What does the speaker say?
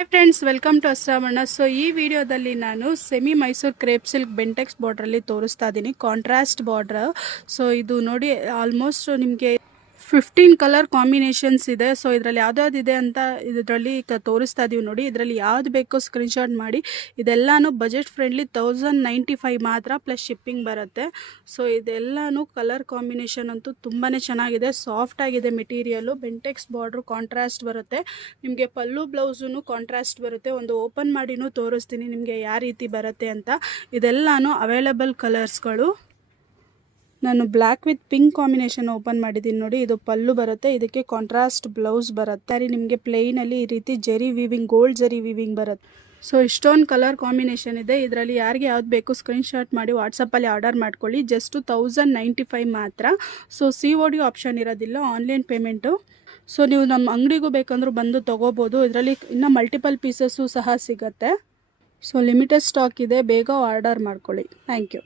Hi friends, welcome to ಅಸ್ರಾವಣ್ಣ. So ಈ ವಿಡಿಯೋದಲ್ಲಿ ನಾನು semi Mysuru crepe silk Bentex ಬಾರ್ಡ್ರಲ್ಲಿ ತೋರಿಸ್ತಾ ಇದ್ದೀನಿ. Contrast border. ಸೊ ಇದು ನೋಡಿ, ಆಲ್ಮೋಸ್ಟ್ ನಿಮಗೆ 15 ಕಲರ್ ಕಾಂಬಿನೇಷನ್ಸ್ ಇದೆ. ಸೊ ಇದರಲ್ಲಿ ಯಾವ್ದಾವ್ದಿದೆ ಅಂತ ಇದರಲ್ಲಿ ತೋರಿಸ್ತಾ ಇದೀವಿ ನೋಡಿ. ಇದರಲ್ಲಿ ಯಾವ್ದು ಬೇಕೋ ಸ್ಕ್ರೀನ್ಶಾಟ್ ಮಾಡಿ. ಇದೆಲ್ಲಾನು ಬಜೆಟ್ ಫ್ರೆಂಡ್ಲಿ 1095 ಮಾತ್ರ, ಪ್ಲಸ್ ಶಿಪ್ಪಿಂಗ್ ಬರುತ್ತೆ. ಸೊ ಇದೆಲ್ಲಾನು ಕಲರ್ ಕಾಂಬಿನೇಷನ್ ಅಂತೂ ತುಂಬಾ ಚೆನ್ನಾಗಿದೆ. ಸಾಫ್ಟ್ ಆಗಿದೆ ಮೆಟೀರಿಯಲು. ಬೆಂಟೆಕ್ಸ್ ಬಾರ್ಡ್ರು ಕಾಂಟ್ರಾಸ್ಟ್ ಬರುತ್ತೆ. ನಿಮಗೆ ಪಲ್ಲು ಬ್ಲೌಸೂ ಕಾಂಟ್ರಾಸ್ಟ್ ಬರುತ್ತೆ. ಒಂದು ಓಪನ್ ಮಾಡಿನೂ ತೋರಿಸ್ತೀನಿ ನಿಮಗೆ ಯಾವ ರೀತಿ ಬರುತ್ತೆ ಅಂತ. ಇದೆಲ್ಲಾನು ಅವೈಲಬಲ್ ಕಲರ್ಸ್ಗಳು. ನಾನು black with pink combination open ಮಾಡಿದ್ದೀನಿ ನೋಡಿ. ಇದು ಪಲ್ಲು ಬರುತ್ತೆ, ಇದಕ್ಕೆ ಕಾಂಟ್ರಾಸ್ಟ್ ಬ್ಲೌಸ್ ಬರುತ್ತೆ. ನಿಮಗೆ ಪ್ಲೇನಲ್ಲಿ ಈ ರೀತಿ ಜರಿ ವೀವಿಂಗ್, ಗೋಲ್ಡ್ ಜರಿ ವೀವಿಂಗ್ ಬರುತ್ತೆ. ಸೊ ಇಷ್ಟೊಂದು ಕಲರ್ ಕಾಂಬಿನೇಷನ್ ಇದೆ. ಇದರಲ್ಲಿ ಯಾರಿಗೆ ಯಾವ್ದು ಬೇಕು ಸ್ಕ್ರೀನ್ಶಾಟ್ ಮಾಡಿ ವಾಟ್ಸಪ್ಪಲ್ಲಿ ಆರ್ಡರ್ ಮಾಡ್ಕೊಳ್ಳಿ. ಜಸ್ಟ್ 1095 ಮಾತ್ರ. ಸೊ COD ಆಪ್ಷನ್ ಇರೋದಿಲ್ಲ, ಆನ್ಲೈನ್ ಪೇಮೆಂಟು. ಸೊ ನೀವು ನಮ್ಮ ಅಂಗಡಿಗೂ ಬೇಕಂದ್ರೂ ಬಂದು ತೊಗೋಬೋದು. ಇದರಲ್ಲಿ ಇನ್ನೂ ಮಲ್ಟಿಪಲ್ ಪೀಸಸ್ಸು ಸಹ ಸಿಗುತ್ತೆ. ಸೊ ಲಿಮಿಟೆಡ್ ಸ್ಟಾಕ್ ಇದೆ, ಬೇಗ ಆರ್ಡರ್ ಮಾಡ್ಕೊಳ್ಳಿ. Thank you.